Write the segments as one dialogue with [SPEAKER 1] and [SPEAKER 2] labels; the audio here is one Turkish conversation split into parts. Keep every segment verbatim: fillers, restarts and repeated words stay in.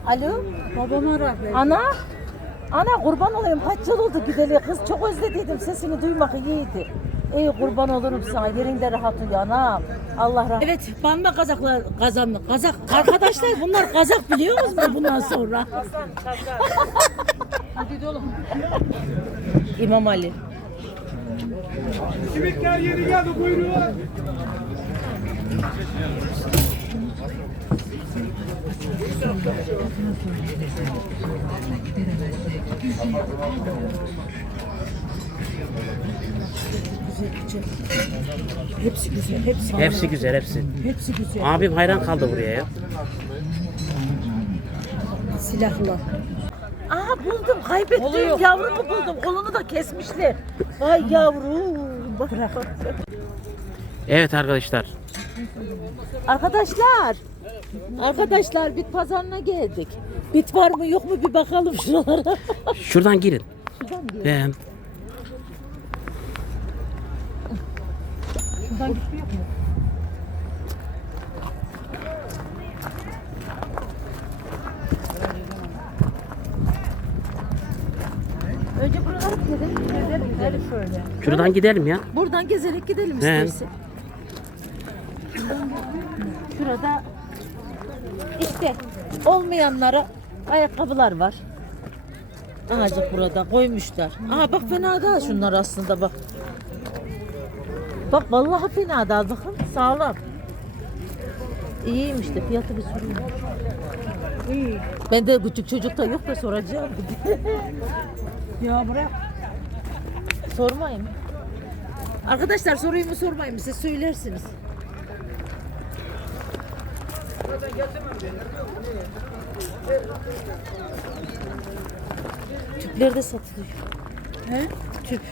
[SPEAKER 1] Alo.
[SPEAKER 2] Babama rahmet.
[SPEAKER 1] Ana. Ana kurban olayım, kaç yıl oldu gideli, kız çok özlediydim, sesini duymak iyiydi. Ey kurban olurum sana, yerinde rahat uyu anam. Allah rahmet. Evet, pembe kazaklar kazandı. Kazak arkadaşlar, bunlar kazak biliyor musunuz bundan sonra?
[SPEAKER 2] Hadi oğlum.
[SPEAKER 1] İmam Ali.
[SPEAKER 3] Simitler yeni geldi, buyurun.
[SPEAKER 1] Güzel güzel. Hepsi güzel, hepsi.
[SPEAKER 4] Hepsi güzel, hepsi.
[SPEAKER 1] Hepsi güzel.
[SPEAKER 4] Abim hayran kaldı buraya ya.
[SPEAKER 1] Silahlı. Aa buldum, kaybettiğim yavrumu buldum. Kolunu da kesmişler. Ay yavrum. Bırak.
[SPEAKER 4] Evet arkadaşlar.
[SPEAKER 1] Arkadaşlar. Arkadaşlar bit pazarına geldik. Bit var mı yok mu bir bakalım şuralara.
[SPEAKER 4] Şuradan girin.
[SPEAKER 1] Şuradan girelim.
[SPEAKER 4] Ben.
[SPEAKER 1] Şuradan gitmiyor mu? Önce buraları gidelim. Gidelim, gidelim şöyle.
[SPEAKER 4] Şuradan gidelim ya.
[SPEAKER 1] Buradan gezerek gidelim istersen. Şurada işte olmayanlara ayakkabılar var. Ağacık burada koymuşlar. Aa bak fena da şunlar aslında bak. Bak vallahi fena da bakın sağlam. İyiymiş de fiyatı bir sorayım. İyi. Ben de küçük çocukta yok da soracağım.
[SPEAKER 2] Ya bırak.
[SPEAKER 1] Sormayın. Arkadaşlar sorayım mı sormayayım mı siz söylersiniz. Tüpler de satılıyor.
[SPEAKER 2] He?
[SPEAKER 1] Tüp.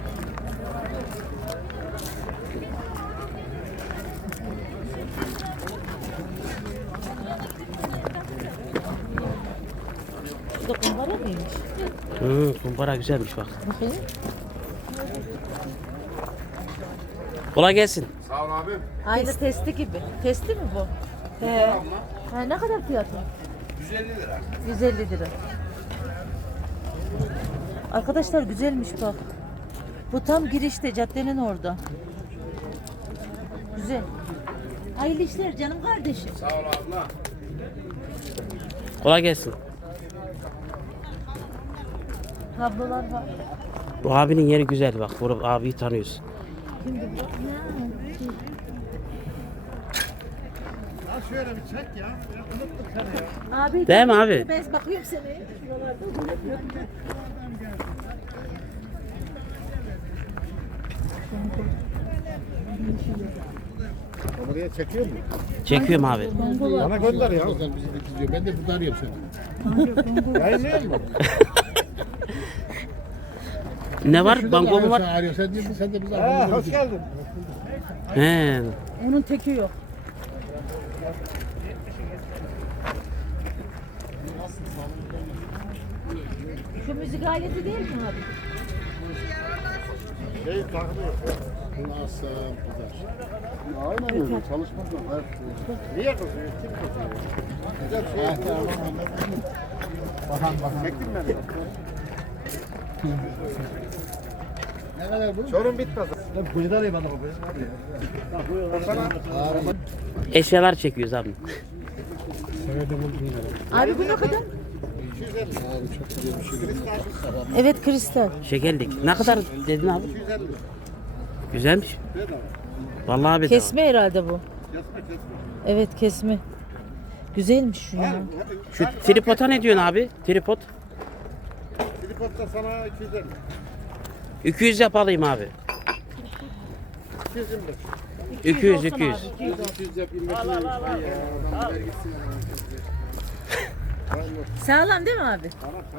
[SPEAKER 1] Bu da kumbara mıymış?
[SPEAKER 4] Hı, kumbara güzelmiş bak.
[SPEAKER 1] Bakayım.
[SPEAKER 4] Kolay gelsin.
[SPEAKER 3] Sağ ol abim.
[SPEAKER 1] Aynı testi gibi. Testi mi bu? He. Ha, ne kadar fiyatı?
[SPEAKER 3] yüz elli lira.
[SPEAKER 1] yüz elli lira. Arkadaşlar güzelmiş bak. Bu tam girişte caddenin orada. Güzel. Hayırlı işler canım kardeşim.
[SPEAKER 3] Sağ ol abla.
[SPEAKER 4] Kolay gelsin.
[SPEAKER 1] Tablolar var.
[SPEAKER 4] Bu abinin yeri güzel bak. Bu abiyi tanıyoruz.
[SPEAKER 3] Ya şöyle bir çek ya. Ya unuttuk seni ya.
[SPEAKER 1] Abi,
[SPEAKER 4] Değil mi abi?
[SPEAKER 1] Ben bakıyorum seni. Şuralarda.
[SPEAKER 3] Kameraya çekiyor mu?
[SPEAKER 4] Çekiyorum abi.
[SPEAKER 3] Bana gönder ya. Bizi izliyor. Ben de burada arıyorum seni. Yayınlıyor mu?
[SPEAKER 4] Ne var? Bango mu var?
[SPEAKER 3] Arıyor. Sen, de- sen de bizi arıyorsun. Hoş geldin.
[SPEAKER 4] He.
[SPEAKER 2] Onun teki yok.
[SPEAKER 1] Şu müzik aleti değil mi abi?
[SPEAKER 3] Şey takılıyor. Nasıl kızar? Aynen öyle. Çalışmaz mı? Niye kızıyor? Kim kızıyor? Güzel şey. Bakan bakan. Çektin mi beni? Ne kadar bu? Sorun bitmez. Kuyuda arayayım adamı.
[SPEAKER 4] Eşyalar çekiyoruz abi.
[SPEAKER 1] Abi bu ne kadar?
[SPEAKER 3] Abi çok güzel bir şey.
[SPEAKER 1] Evet kristal.
[SPEAKER 4] Şekerlik. Ne kadar dedin abi? Güzelmiş. Vallahi abi.
[SPEAKER 1] Kesme herhalde bu. Evet kesme. Güzelmiş şu ya.
[SPEAKER 4] Şu tripota ne diyorsun abi? Tripod.
[SPEAKER 3] Tripod'da sana iki yüz elli.
[SPEAKER 4] iki yüz yapalım abi.
[SPEAKER 3] iki yüz yirmi beş.
[SPEAKER 4] iki yüz iki yüz.
[SPEAKER 3] iki yüz yapayım. Al al al.
[SPEAKER 1] Sağlam değil mi abi?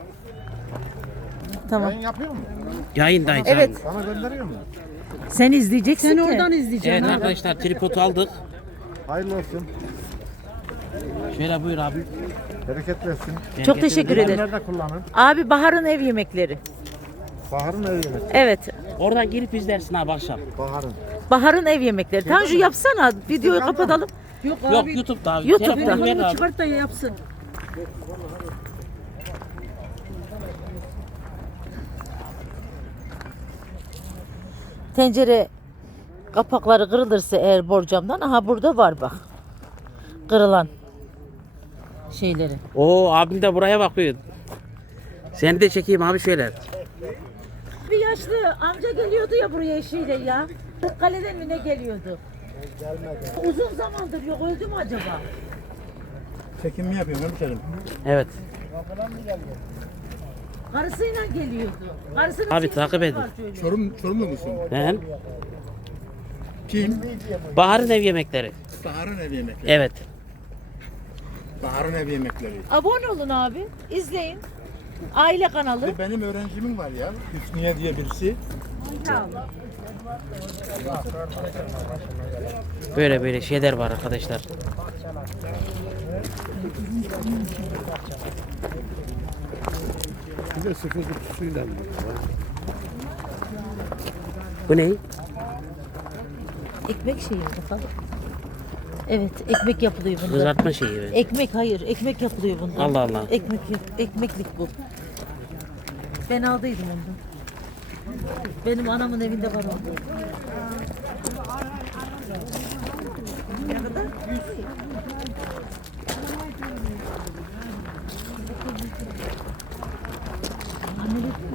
[SPEAKER 1] Tamam.
[SPEAKER 3] Yayın yapıyor mu?
[SPEAKER 4] Yayındayız
[SPEAKER 1] Evet.
[SPEAKER 4] abi.
[SPEAKER 3] Bana gönderiyor mu?
[SPEAKER 1] Sen izleyeceksin
[SPEAKER 2] Sen
[SPEAKER 1] ki.
[SPEAKER 2] oradan izleyeceksin.
[SPEAKER 4] Evet
[SPEAKER 2] abi.
[SPEAKER 4] arkadaşlar tripod aldık.
[SPEAKER 3] Hayırlı olsun.
[SPEAKER 4] Şöyle buyur abi.
[SPEAKER 3] Bereket versin.
[SPEAKER 1] Çok teşekkür ederim.
[SPEAKER 3] Nerede kullanın?
[SPEAKER 1] Abi Bahar'ın ev yemekleri.
[SPEAKER 3] Bahar'ın ev yemekleri.
[SPEAKER 1] Evet.
[SPEAKER 4] Oradan girip izlersin abi akşam.
[SPEAKER 3] Bahar'ın.
[SPEAKER 1] Bahar'ın ev yemekleri. Tanju yapsana. Videoyu kapatalım.
[SPEAKER 2] Yok
[SPEAKER 4] Yok
[SPEAKER 2] abi.
[SPEAKER 4] YouTube'da abi.
[SPEAKER 1] YouTube'da.
[SPEAKER 4] Telefonu ver
[SPEAKER 2] Telefonunu
[SPEAKER 4] abi.
[SPEAKER 2] çıkart da yapsın.
[SPEAKER 1] Tencere kapakları kırılırsa eğer borcamdan, aha burada var bak. Kırılan şeyleri.
[SPEAKER 4] Oo abim de buraya bakıyor. Seni de çekeyim abi şöyle.
[SPEAKER 1] Bir yaşlı amca geliyordu ya buraya eşiyle ya. Kaleden mi ne geliyordu? Uzun zamandır yok, öldü mü acaba?
[SPEAKER 3] Çekim mi yapıyorsun hemşerim?
[SPEAKER 4] Evet.
[SPEAKER 1] Karısıyla geliyordu. Karısının
[SPEAKER 4] Abi
[SPEAKER 1] sesi
[SPEAKER 4] takip edin.
[SPEAKER 1] var şöyle.
[SPEAKER 3] Çorum, Çorumlu musun?
[SPEAKER 4] He?
[SPEAKER 3] Kim?
[SPEAKER 4] Bahar'ın ev yemekleri.
[SPEAKER 3] Bahar'ın ev yemekleri.
[SPEAKER 4] Evet.
[SPEAKER 3] Bahar'ın ev yemekleri.
[SPEAKER 1] Abone olun abi, izleyin. Aile kanalı.
[SPEAKER 3] Bir benim öğrencimin var ya, Hüsniye diye birisi.
[SPEAKER 4] Böyle böyle şeyler var arkadaşlar.
[SPEAKER 3] Bir de sıfır kutusuyla.
[SPEAKER 4] Bu ne?
[SPEAKER 1] Ekmek şeyi bakalım. Evet, ekmek yapılıyor bunda.
[SPEAKER 4] Kızartma şeyi. mi?
[SPEAKER 1] Ekmek hayır, ekmek yapılıyor bunda.
[SPEAKER 4] Allah Allah.
[SPEAKER 1] Ekmek yok, ekmeklik bu. Ben aldıydım ondan. Benim anamın evinde var o. Ne kadar? Anne mi?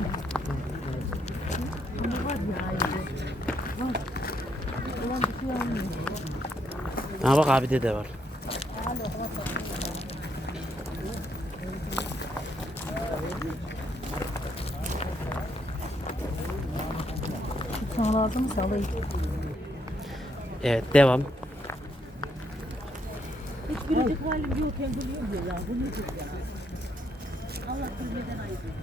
[SPEAKER 1] Anne var ya ayrı. Var. Ulan bir şey almıyor.
[SPEAKER 4] Ha bak abi de de var.
[SPEAKER 1] Sana lazım mı alayım?
[SPEAKER 4] Evet devam.
[SPEAKER 1] Hiç gülücük halim yokken gülüyorum diyor ya. Bu nedir ya? Allah bilmeden ayırıyor.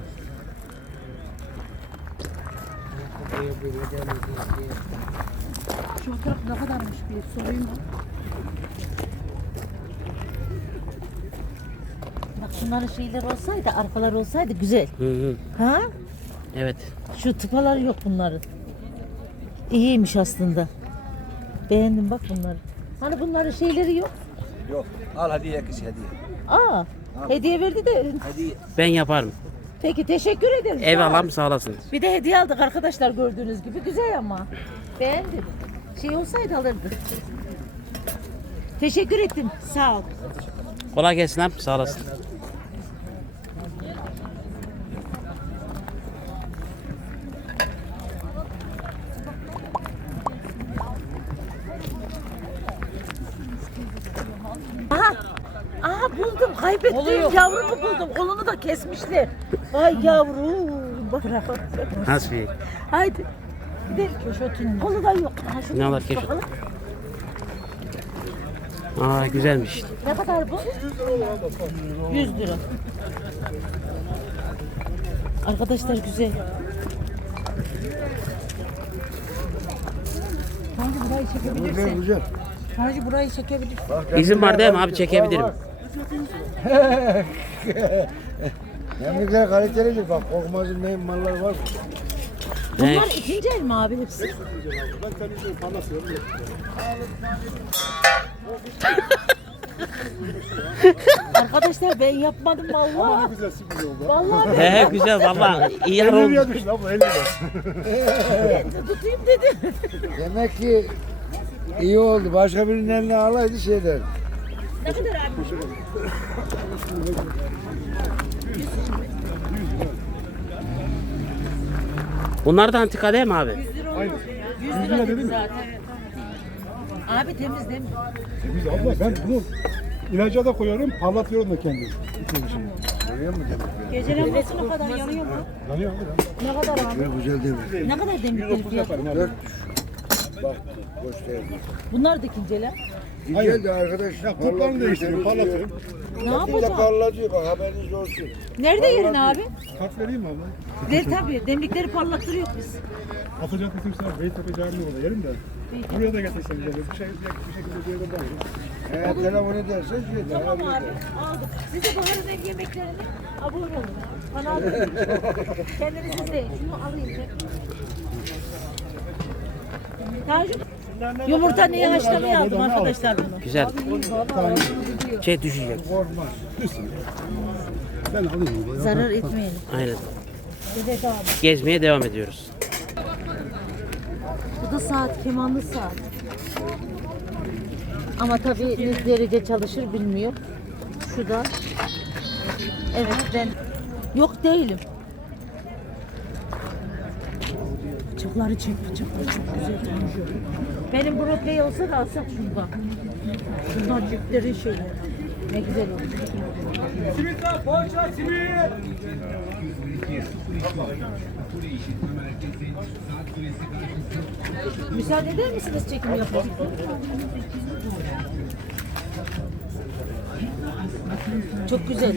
[SPEAKER 2] Şu taraf ne kadarmış bir sorayım ben.
[SPEAKER 1] Bak şunların şeyler olsaydı, arkalar olsaydı güzel.
[SPEAKER 4] Hı hı.
[SPEAKER 1] Ha?
[SPEAKER 4] Evet.
[SPEAKER 1] Şu tıpaları yok bunların. İyiymiş aslında. Beğendim bak bunları. Hani bunların şeyleri yok.
[SPEAKER 5] Yok. Al hediye kız hediye.
[SPEAKER 1] Aa, hediye verdi de.
[SPEAKER 5] Hediye.
[SPEAKER 4] Ben yaparım.
[SPEAKER 1] Peki teşekkür ederim.
[SPEAKER 4] Ev
[SPEAKER 1] Sağ ol.
[SPEAKER 4] alam sağ olasın.
[SPEAKER 1] Bir de hediye aldık arkadaşlar gördüğünüz gibi. Güzel ama. Beğendim. Şey olsaydı alırdı. Teşekkür ettim. Sağ ol.
[SPEAKER 4] Kolay gelsin abi sağ olasın.
[SPEAKER 1] Aha. Aha buldum. Kaybettiğim yavrumu buldum. Kolunu da kesmişler. Ay yavrum. Bırak.
[SPEAKER 4] Nasıl bir?
[SPEAKER 1] Haydi. Gidelim. Köşotun. Kolu da yok. Ha, şunu
[SPEAKER 4] Ne var
[SPEAKER 1] bir
[SPEAKER 4] keşot?
[SPEAKER 1] bakalım.
[SPEAKER 4] Aa güzelmiş.
[SPEAKER 1] Ne kadar bu? yüz lira. Arkadaşlar güzel.
[SPEAKER 2] Hangi burayı çekebilirsin?
[SPEAKER 3] Güzel.
[SPEAKER 2] Hangi burayı çekebilirsin?
[SPEAKER 4] İzin var değil mi abi çekebilirim.
[SPEAKER 3] Yemekler kalitelidir bak, korkmazın neyin mallar var.
[SPEAKER 1] Bunlar
[SPEAKER 4] He.
[SPEAKER 1] ikinci el mi abi hepsi?
[SPEAKER 3] Ben kendisi parlasıyorum.
[SPEAKER 1] Arkadaşlar ben yapmadım vallahi.
[SPEAKER 3] Güzel sürpriz oldu.
[SPEAKER 1] Vallahi
[SPEAKER 4] He he güzel valla. İyi yer
[SPEAKER 3] elli liraya
[SPEAKER 4] oldu.
[SPEAKER 3] düştü abla, elli lira.
[SPEAKER 1] ben de tutayım dedim.
[SPEAKER 6] Demek ki iyi oldu. Başka birinin eline alaydı şeyler.
[SPEAKER 1] Ne kadar abi?
[SPEAKER 4] Bunlar da antika değil mi abi?
[SPEAKER 1] yüz lira dedi zaten. Abi temiz değil mi?
[SPEAKER 3] Biz abla ben bunu ilaca da koyuyorum, parlatıyorum da kendim.
[SPEAKER 2] Gecelenmesine kadar yanıyor mu?
[SPEAKER 3] Yanıyor mu?
[SPEAKER 1] Ne kadar abi?
[SPEAKER 6] Böyle güzel demir.
[SPEAKER 1] Ne kadar demirleri fiyatı?
[SPEAKER 6] Dört bak boş değil.
[SPEAKER 1] Bunlar da ikinci el ha?
[SPEAKER 6] Güzel de arkadaş.
[SPEAKER 3] Ya kuplarını değiştiriyorum, parlatırım.
[SPEAKER 1] Ne
[SPEAKER 6] Ne
[SPEAKER 1] yapacağım?
[SPEAKER 6] parlatıyor bak haberiniz olsun.
[SPEAKER 1] Nerede yerin abi?
[SPEAKER 3] Kart vereyim mi abla?
[SPEAKER 1] Ver tabii. Demlikleri parlattırıyor biz.
[SPEAKER 3] Atacak bütün sen Beytepe Camii'ne orada yerim de. Buraya da getirsen bir bir şey bir şekilde bir yerden bağırırım.
[SPEAKER 6] Eğer telefon edersen şey de.
[SPEAKER 1] Tamam abi. Aldık. Siz de Bahar'ın ev yemeklerini abone olun. Kanal Kendiniz izleyin. Şunu alayım ben. Tanju Yumurta niye haşlamaya aldım arkadaşlar bunu?
[SPEAKER 4] Güzel. Şey düşecek.
[SPEAKER 1] Zarar etmeyelim.
[SPEAKER 4] Aynen.
[SPEAKER 1] Evet abi.
[SPEAKER 4] Gezmeye devam ediyoruz.
[SPEAKER 1] Bu da saat, kemanlı saat. Ama tabii ne derece çalışır bilmiyor. Şu da. Evet ben yok değilim. Bıçakları çek, bıçakları çok güzel tanıyor. Benim brokoli olsa da alsak şundan. Şundan çiftlerin şeyleri. Ne güzel olur.
[SPEAKER 7] Simitler, poğaça, simit.
[SPEAKER 1] Müsaade eder misiniz çekim yapalım? Çok güzel.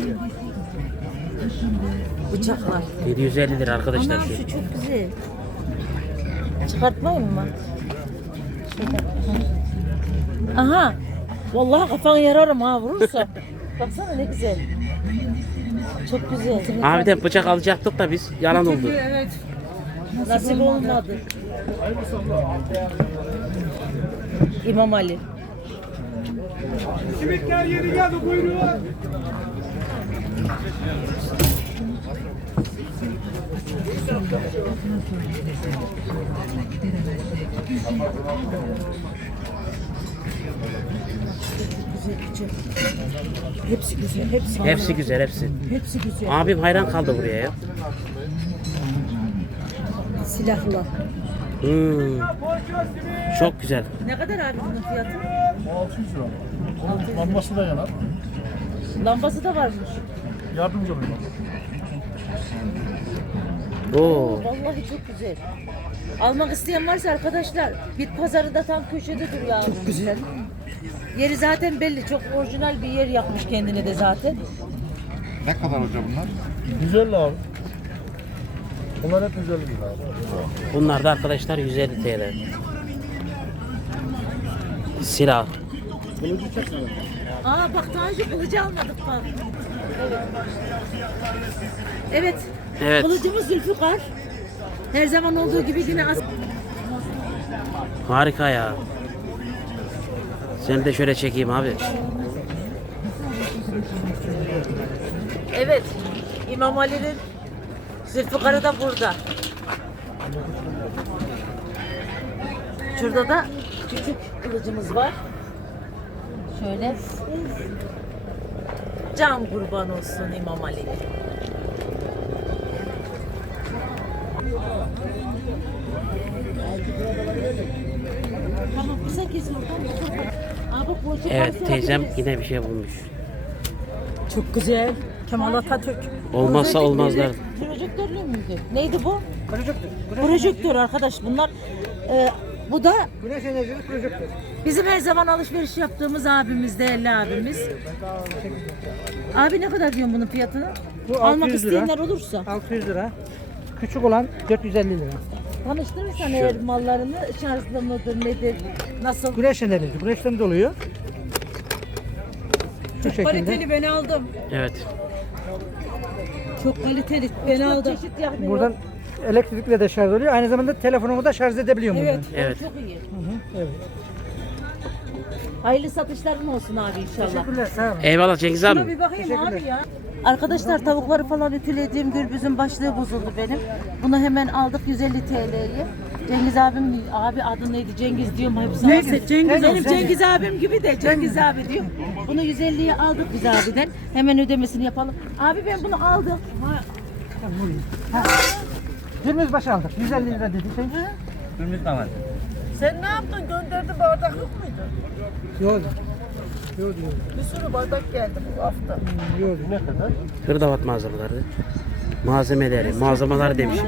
[SPEAKER 1] Bıçaklar.
[SPEAKER 4] yedi yüz elli lira arkadaşlar.
[SPEAKER 1] Anam
[SPEAKER 4] Şu.
[SPEAKER 1] şu çok güzel. Çıkartmayayım mı? Şöyle. Aha. Vallahi kafanı yararım ha vurursa. Baksana ne güzel. Çok güzel.
[SPEAKER 4] Abiden bıçak alacaktık da biz yalan oldu.
[SPEAKER 2] Evet.
[SPEAKER 1] Nasip olmadı. İmam Ali.
[SPEAKER 7] Simitler yeni geldi, buyurun.
[SPEAKER 1] Güzel güzel. Hepsi güzel. Hepsi,
[SPEAKER 4] Hepsi güzel hepsi.
[SPEAKER 1] hepsi güzel.
[SPEAKER 4] Abim hayran kaldı buraya ya.
[SPEAKER 1] Silahlı.
[SPEAKER 4] Hmm. Çok güzel.
[SPEAKER 1] Ne kadar abi bunun fiyatı?
[SPEAKER 3] altı yüz lira. Lambası da yanar.
[SPEAKER 1] Lambası da varmış.
[SPEAKER 3] Yardımcı olayım.
[SPEAKER 4] Oo.
[SPEAKER 1] Vallahi çok güzel. Almak isteyen varsa arkadaşlar, bit pazarı da tam köşede duruyor abi. Çok güzel. Yeri zaten belli. Çok orijinal bir yer yapmış kendine de zaten.
[SPEAKER 3] Ne kadar hocam bunlar? yüz elli abi. Bunlar hep yüz elli lira abi.
[SPEAKER 4] Bunlar da arkadaşlar yüz elli T L. Silah.
[SPEAKER 1] Aa bak Tanju kılıcı almadık bak. Evet. Evet.
[SPEAKER 4] Evet.
[SPEAKER 1] Kılıcımız Zülfikar. Her zaman olduğu gibi yine as-
[SPEAKER 4] Harika ya. Seni de şöyle çekeyim abi.
[SPEAKER 1] Evet. İmam Ali'nin Zülfikar'ı da burada. Şurada da küçük kılıcımız var. Şöyle. Can kurban olsun İmam Ali'ye. Tamam kısa kes oradan. Aa, bak, bu çok
[SPEAKER 4] Evet
[SPEAKER 1] fazla
[SPEAKER 4] teyzem
[SPEAKER 1] yapabiliriz.
[SPEAKER 4] yine bir şey bulmuş.
[SPEAKER 2] Çok güzel. Kemal Atatürk.
[SPEAKER 4] Olmazsa olmazlar.
[SPEAKER 1] Projektörlü müydü? Neydi bu? Projektör. Projektör arkadaş bunlar. e, bu da
[SPEAKER 2] Güneş enerjili projektör.
[SPEAKER 1] bizim her zaman alışveriş yaptığımız abimiz, değerli abimiz. Abi ne kadar diyorsun bunun fiyatını?
[SPEAKER 2] Bu
[SPEAKER 1] Almak
[SPEAKER 2] altı yüz lira.
[SPEAKER 1] isteyenler olursa.
[SPEAKER 2] altı yüz lira. Küçük olan dört yüz elli lira.
[SPEAKER 1] Tanıştırırsan eğer mallarını şarjlı mıdır nedir? Nasıl?
[SPEAKER 2] Güneş enerjisi. Güneşten doluyor. Şu şekilde.
[SPEAKER 1] Kaliteli ben aldım.
[SPEAKER 4] Evet.
[SPEAKER 1] Çok kaliteli ben aldım. Çeşit yani
[SPEAKER 2] Buradan elektrikle de şarj oluyor. Aynı zamanda telefonumu da şarj edebiliyorum
[SPEAKER 1] evet,
[SPEAKER 2] bundan.
[SPEAKER 4] Evet.
[SPEAKER 1] çok iyi.
[SPEAKER 2] Evet.
[SPEAKER 1] Hayırlı satışların olsun abi inşallah.
[SPEAKER 2] Teşekkürler. Sağ olun.
[SPEAKER 4] Eyvallah Cengiz
[SPEAKER 1] Şuna
[SPEAKER 4] abi.
[SPEAKER 1] bir bakayım abi ya. Arkadaşlar tavukları falan ütülediğim gürbüzün başlığı bozuldu benim. Bunu hemen aldık yüz elli T L'ye. Cengiz abim, abi adı neydi? Cengiz diyorum hep sana.
[SPEAKER 2] Neyse, Cengiz
[SPEAKER 1] Benim
[SPEAKER 2] olsun.
[SPEAKER 1] Cengiz abim gibi de Cengiz abi diyor. Bunu yüz elliye aldık biz abiden. Hemen ödemesini yapalım. Abi ben bunu aldım. Ha,
[SPEAKER 2] Gürbüz başı aldık. yüz elli lira dedik.
[SPEAKER 1] sen ne yaptın? Gönderdin bardak yok muydu?
[SPEAKER 2] Yok. Yok yok.
[SPEAKER 1] Bir sürü bardak geldi bu hafta.
[SPEAKER 2] Yok. Ne kadar?
[SPEAKER 4] Hırdavat malzemeleri. Malzemeleri, malzemeleri demiş.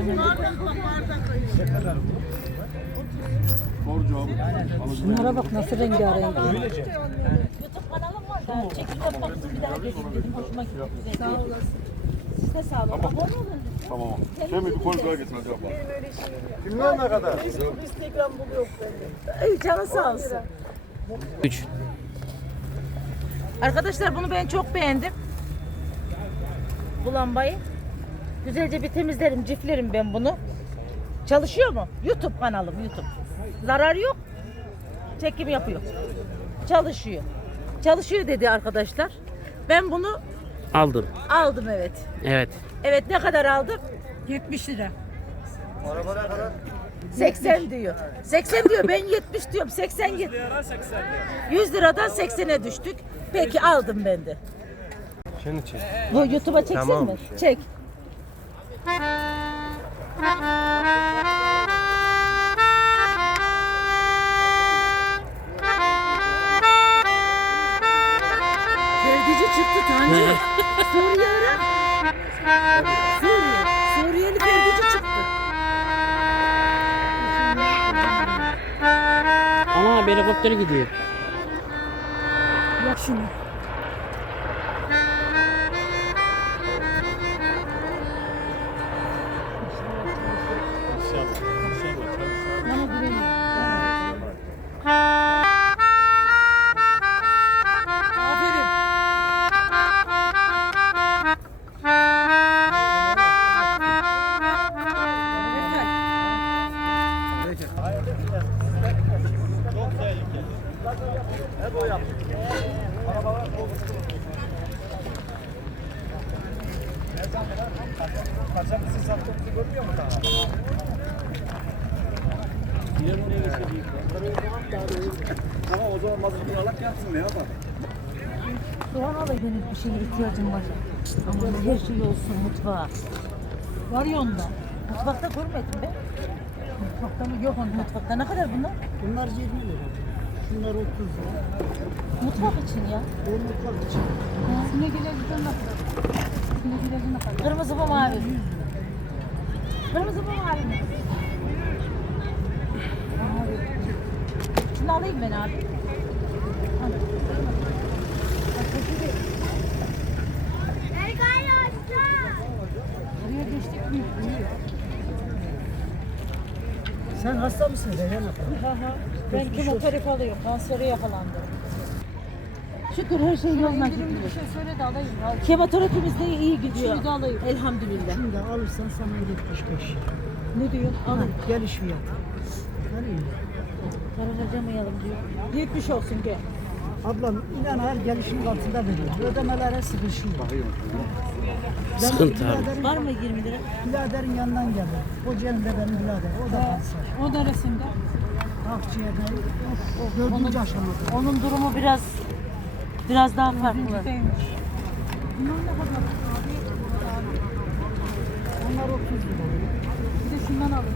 [SPEAKER 1] Bunlara bak nasıl rengarenk. YouTube kanalım var da çekim yapmak için bir daha geleyim dedim. Hoşuma gitti. Güzel. Sağ olasın. Siz de sağ olun. Abone olun lütfen.
[SPEAKER 3] Tamam. Şey mi? Polis daha getirmez yapma. Kimler ne kadar?
[SPEAKER 1] Instagram buluyor bende. Ey canı sağ olsun.
[SPEAKER 4] üç.
[SPEAKER 1] Arkadaşlar bunu ben çok beğendim. Bu lambayı. Güzelce bir temizlerim, ciflerim ben bunu. Çalışıyor mu? YouTube kanalım, YouTube. Zarar yok. Çekim yapıyor. Çalışıyor. Çalışıyor dedi arkadaşlar. Ben bunu
[SPEAKER 4] Aldım.
[SPEAKER 1] aldım evet.
[SPEAKER 4] Evet.
[SPEAKER 1] Evet ne kadar aldım? yetmiş lira. seksen diyor. seksen diyor. Ben yetmiş diyorum. seksen git. yüz liradan seksene düştük. Peki aldım ben de.
[SPEAKER 5] Şunu çek.
[SPEAKER 1] Bu YouTube'a çeksin
[SPEAKER 5] Tamam.
[SPEAKER 1] mi? Çek. Ferdici çıktı Tanju. Suriye Irak. Suriye. Suriyeli Ferdici çıktı.
[SPEAKER 4] Ama bir helikopter gidiyor.
[SPEAKER 1] Bak şunu. Bana güveniyor. Aferin.
[SPEAKER 5] Tamam o zaman mazotunu alak yapsın ne yapar?
[SPEAKER 1] Soğan alayım benim bir şeye ihtiyacım var. Ama her şey olsun mutfağa. Var ya onda. Mutfakta görmedim ben. Mutfakta mı? Yok onun mutfakta. Ne kadar bunlar?
[SPEAKER 2] Bunlar yirmi lira. Şunlar otuz lira.
[SPEAKER 1] Mutfak için ya.
[SPEAKER 2] O mutfak için.
[SPEAKER 1] Sine geleceğinden ne kadar? Sine geleceğinden ne kadar? Kırmızı mı mavi? Kırmızı mı mavi mi? Mavi. Şunu alayım ben abi. Al. Buraya geçtik mi?
[SPEAKER 2] Sen hasta mısın Reyhan abla?
[SPEAKER 1] Hı hı. Ben kemoterapi alıyorum. Kansere yakalandım. Şükür her şey yoluna gidiyor. Bir şey söyle de alayım. Kemoterapimiz de iyi gidiyor. Şunu da alayım. Elhamdülillah.
[SPEAKER 2] Şimdi alırsan sana yetmiş beş.
[SPEAKER 1] Ne diyorsun? Alayım.
[SPEAKER 2] Geliş fiyatı. Alayım.
[SPEAKER 1] Para harcamayalım diyor. yetmiş olsun gel.
[SPEAKER 2] Ablam inan her gelişin altında veriyor. Ödemelere sıkışıyor. Ben
[SPEAKER 4] Sıkıntı abi.
[SPEAKER 2] biraderin-
[SPEAKER 1] Var mı yirmi lira?
[SPEAKER 2] Biraderin yanından geldi. Kocaeli de benim birader. O da kanser.
[SPEAKER 1] O da resimde.
[SPEAKER 2] Akciğerden dördüncü aşamada.
[SPEAKER 1] Onun durumu biraz biraz daha farklı.
[SPEAKER 2] Onlar otuz lira.
[SPEAKER 1] Bir de şundan alın.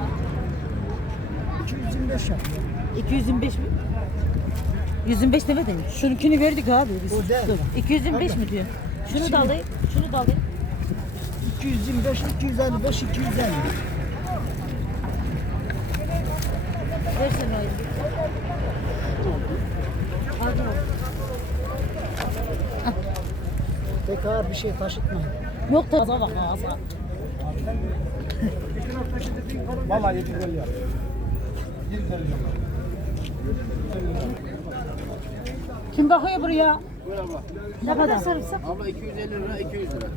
[SPEAKER 2] iki yüz yirmi beş yapıyor.
[SPEAKER 1] iki yüz yirmi beş mi? yüz yirmi beş demedin mi? Şununkini verdik abi biz.
[SPEAKER 2] O değil.
[SPEAKER 1] iki yüz yirmi beş mi diyor? Şunu da alayım. Şunu da alayım.
[SPEAKER 2] iki yüz yirmi beş, iki yüz elli beş, iki yüz elli.
[SPEAKER 1] Versene ayı. Pardon.
[SPEAKER 2] Pek ağır bir şey taşıtmayın.
[SPEAKER 1] Yok da ağza bak ağza.
[SPEAKER 5] Vallahi yedi yüz elli yap. yedi yüz elli yap.
[SPEAKER 1] Kim bakıyor buraya?
[SPEAKER 3] Buyur abla.
[SPEAKER 1] Ne kadar sarımsak?
[SPEAKER 3] Abla iki yüz elli lira, iki yüz lira.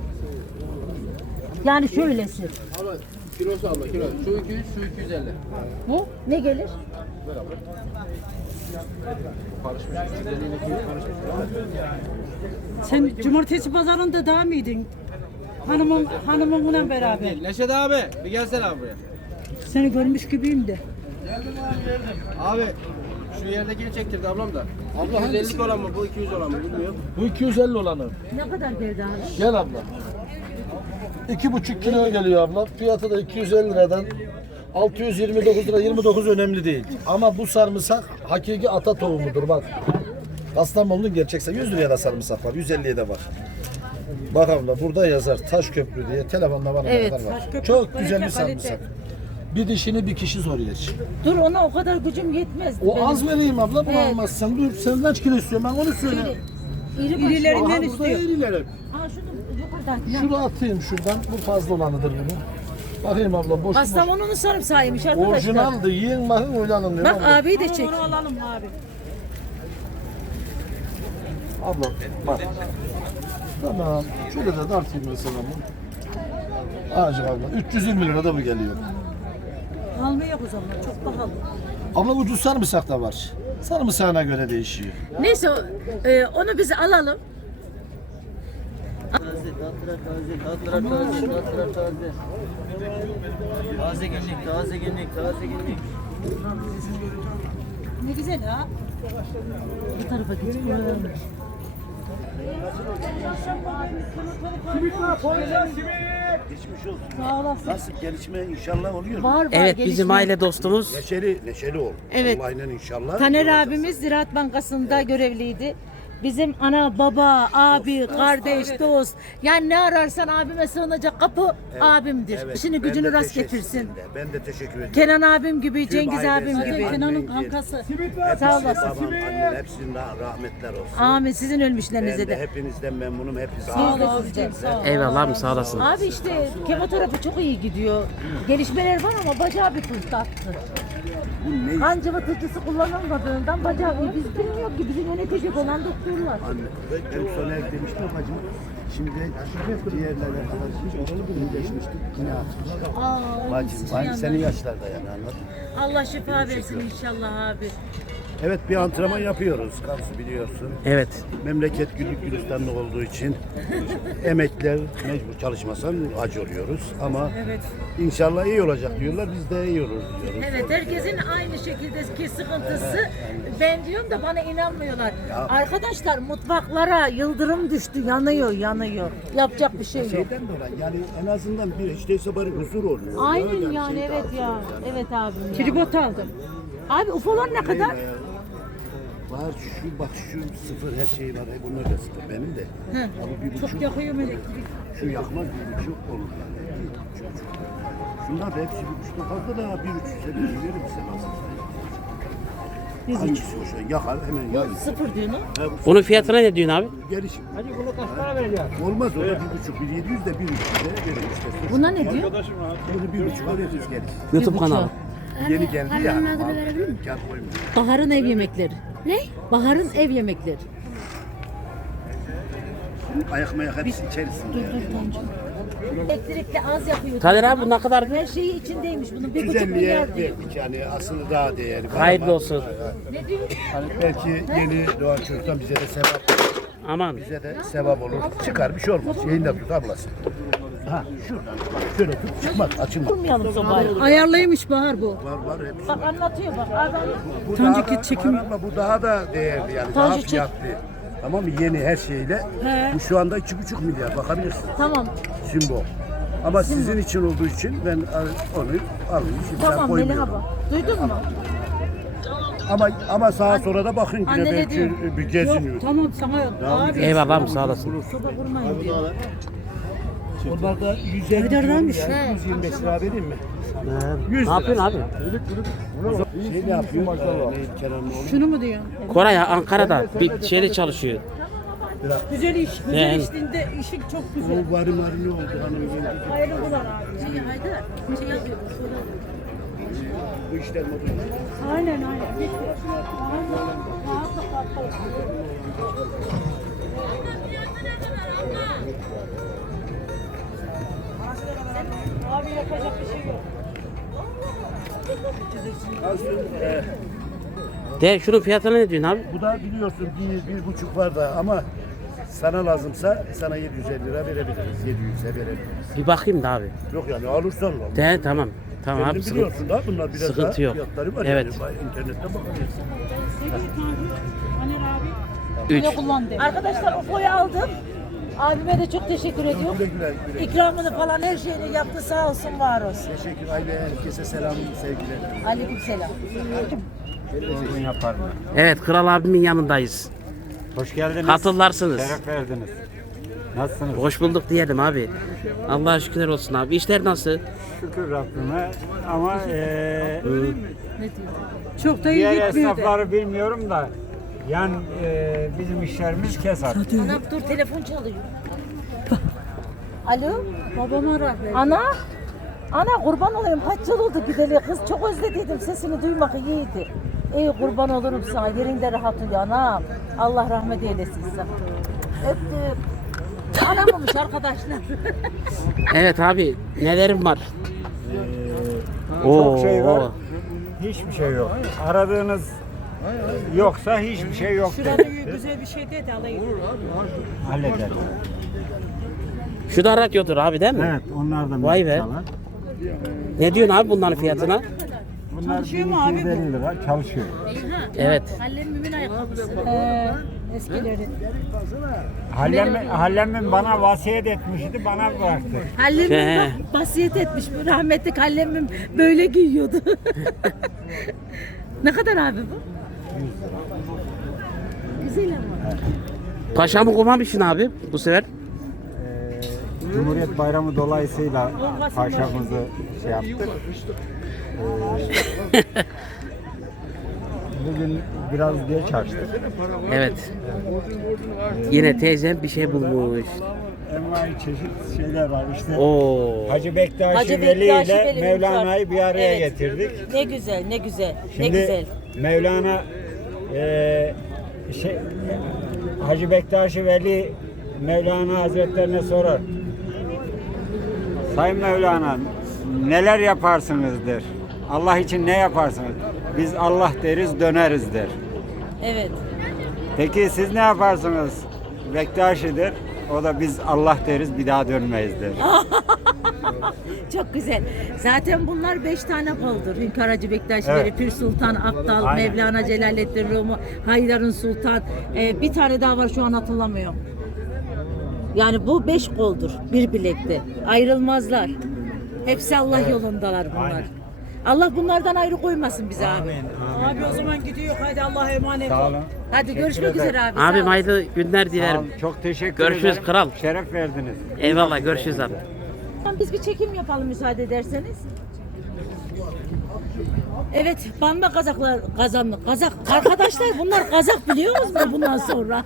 [SPEAKER 1] Yani şöylesi.
[SPEAKER 3] Abla kilosu abla kilo. Şu iki yüz, şu iki yüz elli.
[SPEAKER 1] Bu ne gelir?
[SPEAKER 3] Ver abla. Karışmış. iki yüz elli ile iki yüz karışmış.
[SPEAKER 8] Sen cumartesi pazarında daha mıydın? Hanımın hanımınla beraber.
[SPEAKER 5] Neşet abi bir gelsene abi buraya.
[SPEAKER 8] Seni görmüş gibiyim de.
[SPEAKER 5] Abi şu yerdekini çektirdi ablam da. Abla iki yüz elli olan mı bu iki yüz olan mı bilmiyorum.
[SPEAKER 9] Bu iki yüz elli olanı.
[SPEAKER 1] Ne kadar geldi abi?
[SPEAKER 9] Gel abla. iki buçuk kilo geliyor abla. Fiyatı da iki yüz elli liradan altı yüz yirmi dokuz lira. yirmi dokuz önemli değil. Ama bu sarımsak hakiki ata tohumudur bak. Kastamonu'nun gerçekse yüz liraya da sarımsak var. yüz elliye de var. Bak abla burada yazar Taşköprü diye telefonla bana
[SPEAKER 1] Evet,
[SPEAKER 9] kadar var.
[SPEAKER 8] Taşköprü
[SPEAKER 9] Çok
[SPEAKER 8] kalite,
[SPEAKER 9] güzel bir
[SPEAKER 8] kalite.
[SPEAKER 9] sarımsak. Bir dişini bir kişi zor yer.
[SPEAKER 1] Dur ona o kadar gücüm yetmez.
[SPEAKER 9] O az vereyim abla bunu
[SPEAKER 1] Evet.
[SPEAKER 9] almazsan. Dur sen kaç kilo istiyorsun ben onu söyle.
[SPEAKER 1] İri
[SPEAKER 8] İrilerinden
[SPEAKER 9] Aha, burada
[SPEAKER 8] istiyor.
[SPEAKER 9] irilerim.
[SPEAKER 1] Ha şunu yukarıdaki.
[SPEAKER 9] Şunu atayım şuradan. Bu fazla olanıdır bunun. Bakayım abla boş boş.
[SPEAKER 1] Kastamonu'nun sarımsağıymış arkadaşlar.
[SPEAKER 9] Orijinaldı. Yiyin bakın öyle alınıyor.
[SPEAKER 1] Bak
[SPEAKER 9] abla.
[SPEAKER 1] abiyi de çek.
[SPEAKER 8] Onu alalım abi.
[SPEAKER 9] Abla bak. Tamam. Şöyle de dartayım mesela bunu. Ağacım abla. üç yüz yirmi lira da bu geliyor.
[SPEAKER 8] Almayak o zaman çok pahalı.
[SPEAKER 9] Abla ucuz sarımsak da var. Sarımsağına göre değişiyor.
[SPEAKER 1] Neyse e, onu biz alalım.
[SPEAKER 5] Taze, tatlılar taze, tatlılar taze, tatlılar taze. Taze günlük, taze günlük, taze günlük.
[SPEAKER 8] Ne güzel ha.
[SPEAKER 1] Bu tarafa geç.
[SPEAKER 7] Simit var, poğaça, simit.
[SPEAKER 3] Geçmiş olsun.
[SPEAKER 8] Sağ olasın.
[SPEAKER 3] Nasıl gelişme inşallah oluyor.
[SPEAKER 1] Var var.
[SPEAKER 4] Evet bizim
[SPEAKER 1] gelişme.
[SPEAKER 4] aile dostumuz.
[SPEAKER 3] Neşeli, neşeli ol.
[SPEAKER 1] Evet.
[SPEAKER 3] Aynen inşallah.
[SPEAKER 1] Taner abimiz Ziraat Bankası'nda görevliydi. Bizim ana, baba, abi, kardeş, dost. Yani ne ararsan abime sığınacak kapı abimdir.
[SPEAKER 3] Evet,
[SPEAKER 1] İşini
[SPEAKER 3] ben de
[SPEAKER 1] gücünü rast
[SPEAKER 3] teşekkür
[SPEAKER 1] getirsin.
[SPEAKER 3] ederim. Ben de teşekkür ederim.
[SPEAKER 1] Kenan abim gibi,
[SPEAKER 3] Tüm
[SPEAKER 1] Cengiz
[SPEAKER 3] ailesi,
[SPEAKER 1] abim
[SPEAKER 3] zaten
[SPEAKER 1] gibi.
[SPEAKER 8] Kenan'ın
[SPEAKER 3] Annen,
[SPEAKER 8] kankası.
[SPEAKER 7] Simit var,
[SPEAKER 1] Sağ
[SPEAKER 3] Hepsi,
[SPEAKER 1] olasın.
[SPEAKER 3] babam, annen hepsinden rahmetler olsun.
[SPEAKER 1] Amin sizin
[SPEAKER 3] Ben
[SPEAKER 1] ölmüşlerinize
[SPEAKER 3] de
[SPEAKER 1] de.
[SPEAKER 3] hepinizden memnunum. Hepsi
[SPEAKER 1] Sağ olasın.
[SPEAKER 4] Eyvallah abi sağ olasın.
[SPEAKER 1] Abi işte kemoterapi çok iyi gidiyor. Gelişmeler var ama bacağı bir fırtattı. Kan cıvıtıcısı kullanılmadığından bacağı biz bilmiyoruz ki bizi yönetecek olan doktorlar.
[SPEAKER 3] Anne, personel demişti bacım. Şimdi diğerlerine kadar hiç onu geçmiştik. Yine atmış.
[SPEAKER 1] Aa,
[SPEAKER 3] Bacım, bacım senin yaşlarda yani anladın.
[SPEAKER 1] Allah şifa versin inşallah abi.
[SPEAKER 3] Evet bir antrenman yapıyoruz. Kansu biliyorsun.
[SPEAKER 4] Evet.
[SPEAKER 3] Memleket güllük gülistanlık olduğu için emekler mecbur çalışmasan acı oluyoruz. Ama inşallah iyi olacak diyorlar. Biz de iyi olur diyoruz.
[SPEAKER 1] Evet herkesin aynı şekildeki sıkıntısı. Ben diyorum da bana inanmıyorlar. Arkadaşlar mutfaklara yıldırım düştü. Yanıyor yanıyor. Yapacak bir şey yok.
[SPEAKER 3] Şeyden dolayı yani en azından bir hiç değilse bari huzur oluyor.
[SPEAKER 1] Aynen
[SPEAKER 3] Öyle bir
[SPEAKER 1] yani
[SPEAKER 3] şey
[SPEAKER 1] evet
[SPEAKER 3] daha
[SPEAKER 1] ya.
[SPEAKER 3] sonra.
[SPEAKER 1] Evet abim ya.
[SPEAKER 8] Tribot aldım.
[SPEAKER 1] Abi ufolar ne kadar?
[SPEAKER 3] Var şu bak şu sıfır her şey var. Hep bunlar da sıfır benim de. Ama bir buçuk.
[SPEAKER 8] Çok yakıyorum elektrik.
[SPEAKER 3] Şu yakmaz bir buçuk olur yani. Bir buçuk. Şunlar da hepsi bir buçuktan fazla da bir buçuk sene verir misin nasıl? Hangisi o şey? Yakar hemen yağ.
[SPEAKER 1] Sıfır diyor mu?
[SPEAKER 4] Onun fiyatına ne diyorsun abi?
[SPEAKER 3] Gelişim.
[SPEAKER 7] Hadi bunu kaç para vereceğiz?
[SPEAKER 3] Olmaz o da bir buçuk, bir yedi yüz de bir buçuk lira verir işte.
[SPEAKER 1] Buna ne diyor?
[SPEAKER 3] Bunu bir buçuk veririz geliş.
[SPEAKER 4] YouTube kanalı.
[SPEAKER 3] Yeni geldi ya. Kar koymuş.
[SPEAKER 1] Bahar'ın ev yemekleri. Ne? Bahar'ın ev yemekleri.
[SPEAKER 3] Ayak mayak hepsi içerisinde.
[SPEAKER 1] Elektrikli az yapıyor.
[SPEAKER 4] Taner abi bu ne kadar?
[SPEAKER 1] Her şeyi içindeymiş bunun. Bir
[SPEAKER 3] yüz
[SPEAKER 1] buçuk
[SPEAKER 3] elliye
[SPEAKER 1] milyar diyor.
[SPEAKER 3] verdik yani aslında daha değerli. var
[SPEAKER 4] Hayırlı
[SPEAKER 3] ama
[SPEAKER 4] olsun.
[SPEAKER 1] Ne diyor?
[SPEAKER 3] Hani belki yeni doğan çocuktan bize de sevap,
[SPEAKER 4] Aman.
[SPEAKER 3] bize de sevap olur. Çıkar bir şey olmaz. Şeyini de tut ablası. Ha şuradan bak şöyle tut çıkmaz açılmaz.
[SPEAKER 1] Kurmayalım sobayı.
[SPEAKER 8] Ayarlıymış Bahar bu.
[SPEAKER 3] Var var hepsi.
[SPEAKER 1] Bak anlatıyor bak. Adam
[SPEAKER 3] Bu
[SPEAKER 8] Tanju
[SPEAKER 3] daha da,
[SPEAKER 8] Kit çekim.
[SPEAKER 3] var ama bu daha da değerli yani.
[SPEAKER 1] Tanju
[SPEAKER 3] daha
[SPEAKER 1] çek.
[SPEAKER 3] fiyatlı. Tamam mı? Yeni her şeyle.
[SPEAKER 1] He.
[SPEAKER 3] Bu şu anda iki buçuk milyar bakabilirsin.
[SPEAKER 1] tamam.
[SPEAKER 3] Simbo. Ama sizin için olduğu için ben onu alayım. Şimdi ben
[SPEAKER 1] Tamam Melih
[SPEAKER 3] koymuyorum.
[SPEAKER 1] abla. Duydun mu?
[SPEAKER 3] Ama ama sağa sola da bakın yine
[SPEAKER 1] Anne ne
[SPEAKER 3] belki
[SPEAKER 1] diyor?
[SPEAKER 3] bir gezin.
[SPEAKER 8] Yok tamam sana abi.
[SPEAKER 4] Eyvallah abi sağ olasın.
[SPEAKER 1] Soba kurmayın diyor.
[SPEAKER 3] Onlar da yüz elli
[SPEAKER 8] Haydar'danmış.
[SPEAKER 3] diyorum ya, yüz yirmi beş lira vereyim mi?
[SPEAKER 4] Ne yapıyorsun abi?
[SPEAKER 3] Şey ne yapıyor? Ee, neydi Kenan'ın oğlu?
[SPEAKER 8] Şunu mu diyorsun?
[SPEAKER 4] Koray Ankara'da bir şeyde çalışıyor.
[SPEAKER 8] Güzel iş. Güzel
[SPEAKER 4] Yani.
[SPEAKER 8] işinde işin çok güzel.
[SPEAKER 3] O varı marı ne oldu hanım geldi.
[SPEAKER 8] Ayrıldılar abi.
[SPEAKER 1] Şey Haydar. Şey yazıyor.
[SPEAKER 3] Bu işler mi bu?
[SPEAKER 8] Aynen aynen. Bitti. Abi yapacak bir şey yok.
[SPEAKER 3] Ee,
[SPEAKER 4] De şunun fiyatına ne diyorsun abi?
[SPEAKER 3] bu da biliyorsun bir, bir buçuk var da ama sana lazımsa sana yedi yüz elli lira verebiliriz. yedi yüze verebiliriz.
[SPEAKER 4] Bir bakayım da abi.
[SPEAKER 3] Yok yani alırsan al.
[SPEAKER 4] De tamam. Tamam
[SPEAKER 3] Kendin
[SPEAKER 4] abi sıkıntı.
[SPEAKER 3] biliyorsun da bunlar biraz
[SPEAKER 4] sıkıntı
[SPEAKER 3] daha
[SPEAKER 4] yok.
[SPEAKER 3] fiyatları var.
[SPEAKER 4] Evet.
[SPEAKER 3] Yani. İnternette bakabilirsin.
[SPEAKER 4] Üç.
[SPEAKER 1] Arkadaşlar ufoyu aldım. Abime de çok teşekkür ediyorum.
[SPEAKER 3] Güle güle, güle.
[SPEAKER 1] İkramını falan her şeyini yaptı sağ olsun var olsun.
[SPEAKER 3] Teşekkür aile herkese selam sevgiler.
[SPEAKER 1] Aleykümselam.
[SPEAKER 4] Evet Kral abimin yanındayız.
[SPEAKER 10] Hoş geldiniz.
[SPEAKER 4] Katılırsınız.
[SPEAKER 10] Şeref verdiniz. Nasılsınız?
[SPEAKER 4] Hoş bulduk diyelim abi. Allah'a şükürler olsun abi. İşler nasıl?
[SPEAKER 10] Şükür Rabbime ama eee
[SPEAKER 8] Çok da iyi
[SPEAKER 10] diğer
[SPEAKER 8] gitmiyor de.
[SPEAKER 10] esnafları bilmiyorum da yan eee, bizim işlerimiz kesat.
[SPEAKER 1] Anam dur telefon çalıyor. Alo.
[SPEAKER 8] Babam arar.
[SPEAKER 1] Ana. Ana kurban olayım kaç yıl oldu gideli kız çok özlediydim sesini duymak iyiydi. Ey kurban olurum sana yerinde rahat uyu anam. Allah rahmet eylesin sana. Öptüm. Anam olmuş arkadaşlar.
[SPEAKER 4] Evet abi nelerim var?
[SPEAKER 10] Çok şey var.
[SPEAKER 4] Oo.
[SPEAKER 10] hiçbir şey yok. Aradığınız yoksa hiçbir şey yok.
[SPEAKER 8] Şurada güzel bir şey dedi alayım.
[SPEAKER 10] Halleder.
[SPEAKER 4] Şu da radyodur abi değil mi?
[SPEAKER 10] Evet, onlar da
[SPEAKER 4] Vay be.
[SPEAKER 10] müzik çalar.
[SPEAKER 4] Ne diyorsun abi bunların fiyatına?
[SPEAKER 10] Bunlar
[SPEAKER 8] Çalışıyor mu abi bu?
[SPEAKER 10] bin iki yüz elli lira çalışıyor.
[SPEAKER 4] Evet.
[SPEAKER 1] Hallem'imin ayakkabısı.
[SPEAKER 8] Ee, eskileri.
[SPEAKER 10] Hallem, Hallem'in bana vasiyet etmişti, bana bıraktı.
[SPEAKER 1] Hallemim
[SPEAKER 4] He.
[SPEAKER 1] bak vasiyet etmiş. Bu rahmetli Hallemim böyle giyiyordu. Ne kadar abi bu? Güzel ama.
[SPEAKER 4] Paşamı koymamışsın abi bu sefer.
[SPEAKER 10] Ee, Cumhuriyet Bayramı dolayısıyla paşamızı şey yaptık. Ee, bugün biraz geç açtık.
[SPEAKER 4] Evet. Yine teyzem bir şey bulmuş.
[SPEAKER 10] Envai çeşit şeyler var işte.
[SPEAKER 4] Oo.
[SPEAKER 10] Hacı Bektaşi
[SPEAKER 1] Hacı
[SPEAKER 10] Veli
[SPEAKER 1] Bektaşi
[SPEAKER 10] ile
[SPEAKER 1] Veli
[SPEAKER 10] Mevlana'yı bir araya
[SPEAKER 1] Evet.
[SPEAKER 10] getirdik.
[SPEAKER 1] Ne güzel, ne güzel, ne
[SPEAKER 10] Şimdi
[SPEAKER 1] güzel.
[SPEAKER 10] Mevlana e, şey, Hacı Bektaşi Veli Mevlana Hazretlerine sorar. Sayın Mevlana neler yaparsınızdır? Allah için ne yaparsınız? Biz Allah deriz döneriz der.
[SPEAKER 1] Evet.
[SPEAKER 10] Peki siz ne yaparsınız? Bektaşi'dir. O da biz Allah deriz bir daha dönmeyiz der.
[SPEAKER 1] Çok güzel. Zaten bunlar beş tane koldur. Hünkar Hacı Bektaşi
[SPEAKER 10] Evet.
[SPEAKER 1] Veli, Pir Sultan Abdal,
[SPEAKER 10] Aynen.
[SPEAKER 1] Mevlana Celaleddin Rumi, Haydar'ın Sultan. Ee, bir tane daha var şu an hatırlamıyorum. Yani bu beş koldur bir bilekte. Ayrılmazlar. Hepsi Allah yolundalar bunlar.
[SPEAKER 10] Aynen.
[SPEAKER 1] Allah bunlardan ayrı koymasın bize abi.
[SPEAKER 8] Abi o zaman gidiyor. Haydi Allah'a emanet
[SPEAKER 10] Sağ
[SPEAKER 8] ol.
[SPEAKER 10] olun.
[SPEAKER 1] Hadi görüşmek
[SPEAKER 10] ederim.
[SPEAKER 1] üzere abi.
[SPEAKER 4] Abi
[SPEAKER 1] sağ ol.
[SPEAKER 4] hayırlı günler
[SPEAKER 10] Sağ
[SPEAKER 4] dilerim.
[SPEAKER 10] olun. Çok teşekkür
[SPEAKER 4] Görüşürüz
[SPEAKER 10] ederim.
[SPEAKER 4] kral.
[SPEAKER 10] Şeref verdiniz.
[SPEAKER 4] Eyvallah görüşürüz abi.
[SPEAKER 1] Biz bir çekim yapalım müsaade ederseniz. Evet, banma kazaklar kazandık. Kazak arkadaşlar bunlar kazak biliyor musunuz bundan sonra?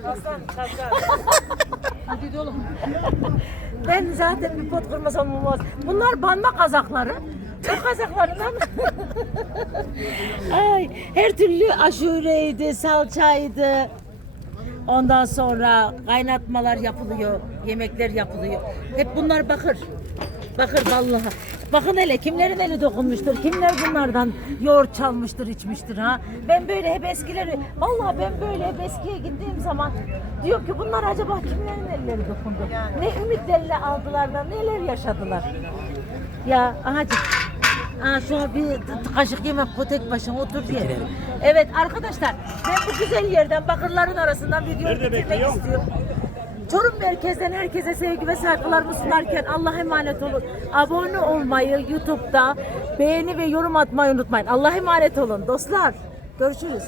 [SPEAKER 1] Hadi oğlum. Ben zaten bir pot kırmasam olmaz. Bunlar banma kazakları. Çok kazaklarından. Ay, her türlü aşureydi, salçaydı. Ondan sonra kaynatmalar yapılıyor, yemekler yapılıyor. Hep bunlar bakır. Bakır vallahi. Bakın hele kimlerin eli dokunmuştur, kimler bunlardan yoğurt çalmıştır, içmiştir ha. Ben böyle hep eskileri, vallahi ben böyle hep eskiye gittiğim zaman diyor ki bunlar acaba kimlerin elleri dokundu? Ne ümitlerle aldılar da neler yaşadılar. Ya ahacık. Aa, şu an bir t- kaşık yemek o tek başına otur diye. Evet arkadaşlar ben bu güzel yerden bakırların arasından videoyu bitirmek istiyorum. Çorum merkezden herkese sevgi ve saygılarımı sunarken Allah'a emanet olun. Abone olmayı YouTube'da beğeni ve yorum atmayı unutmayın. Allah'a emanet olun dostlar. Görüşürüz.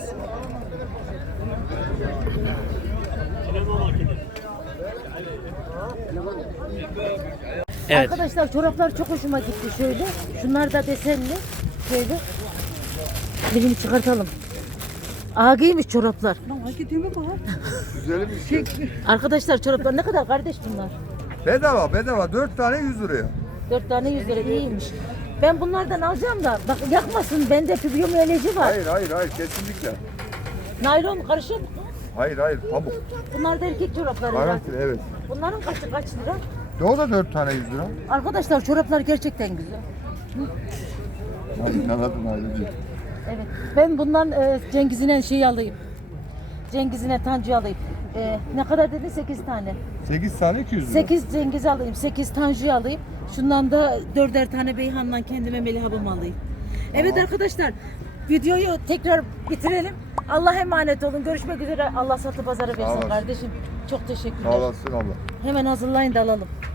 [SPEAKER 4] Evet.
[SPEAKER 1] Arkadaşlar çoraplar çok hoşuma gitti şöyle. Şunlar da desenli. Şöyle. Birini çıkartalım. Ağa giymiş çoraplar.
[SPEAKER 8] Gidiyor mu bu?
[SPEAKER 3] Güzel bir şey.
[SPEAKER 1] Arkadaşlar çoraplar ne kadar kardeş bunlar?
[SPEAKER 3] Bedava bedava dört tane yüz liraya.
[SPEAKER 1] Dört tane yüz lira iyiymiş. Ben bunlardan alacağım da bak yakmasın bende fibromiyalji var.
[SPEAKER 3] Hayır hayır hayır kesinlikle.
[SPEAKER 1] Naylon karışık.
[SPEAKER 3] Hayır hayır pamuk.
[SPEAKER 1] Bunlar da erkek çorapları. var.
[SPEAKER 3] Garanti evet.
[SPEAKER 1] Bunların kaçı kaç lira?
[SPEAKER 3] O da dört tane yüz lira.
[SPEAKER 1] Arkadaşlar çoraplar gerçekten güzel.
[SPEAKER 3] Hadi anladın ayrıca.
[SPEAKER 1] Evet. Ben bundan e, Cengiz'ine şey alayım. Cengiz'ine Tanju alayım. E, ne kadar dedin? sekiz tane.
[SPEAKER 3] sekiz tane iki yüz lira.
[SPEAKER 1] sekiz Cengiz alayım. sekiz Tanju alayım. Şundan da dörder tane Beyhan'dan kendime Melihab'ımı alayım. Evet arkadaşlar. Videoyu tekrar bitirelim. Allah'a emanet olun. Görüşmek üzere. Allah satı pazarı versin
[SPEAKER 3] olasın.
[SPEAKER 1] kardeşim. Çok teşekkürler.
[SPEAKER 3] Sağ olasın abla.
[SPEAKER 1] Hemen hazırlayın da alalım.